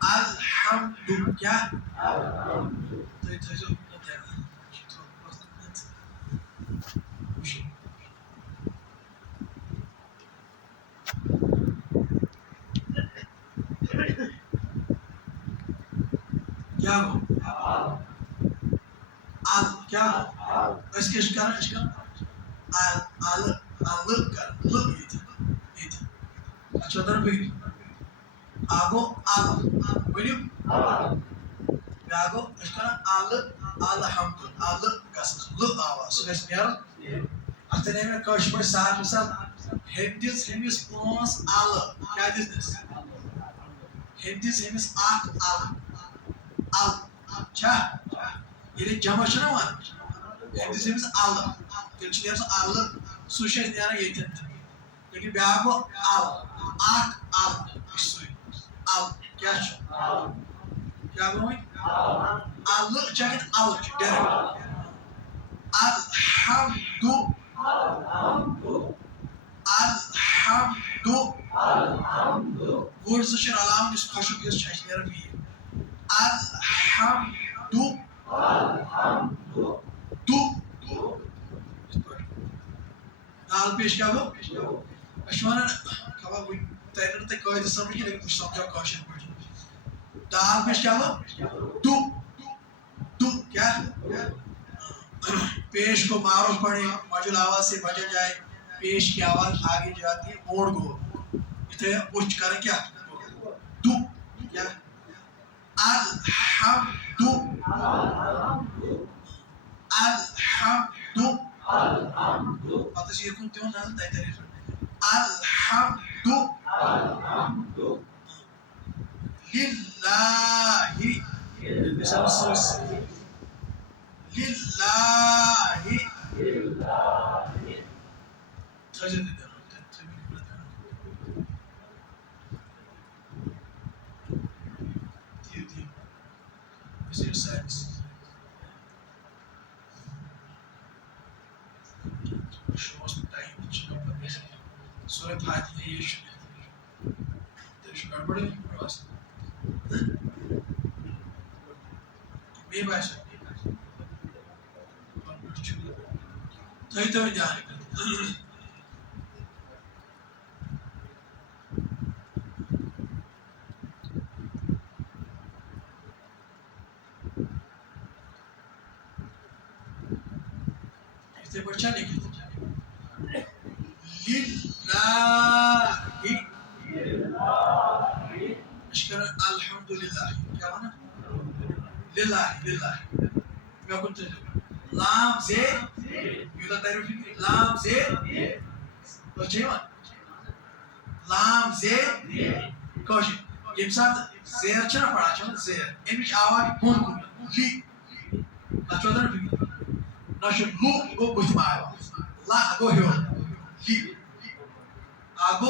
Alhamdu क्या क्या हो al क्या हो इसके शिकार al al al कर l it अच्छा तरह भी आगो al बनियो आगो शिकार al alhamdu al कसम l आवाज सुनेश यार अतने में कौश पर साथ मिसाल हेमिस पांच al क्या दिस हेमिस आठ al क्या ये जमा छना वन हेमिस al तेल चीज़ al सुशेष यार ये थे लेकिन ब्यागो al आठ al इसुई al क्या बोले al जगत al डायरेक्ट alhamdu वर्ड सुशेष अलाम इस खुशबू इस चाहिए रभी alhamdu du दाल पेश क्या हो अश्वाना कब वो तैरने तक कोई तो समझ के लेकिन कुछ समझा कौशल पड़ दाल पेश क्या हो du क्या पेश को मारो पड़े मजुल आवाज से बजा जाए पेश की आवाज आगे जाती है मोड़ को इतने उच्च कर क्या du क्या alhamdu atas ये कौन त्यों ना तय तरीफ alhamdu lillahi lillahi terjadi Mr. Science. Shows the time which you know the so I thought you should. There's nobody across. Maybe I should. So I told you. इससे बच्चा नहीं कहते लिल्लाहि अशकर अल्हम्दुलिल्लाह क्या माना लिल्लाहि मैं कुछ लाम से युद्ध तारीफ लाम से बच्चे मान लाम से कौश ये साथ शेर चना पड़ा चना शेर ये भी आवाज़ कौन ली ना Chaudhary Nós go with my la go here.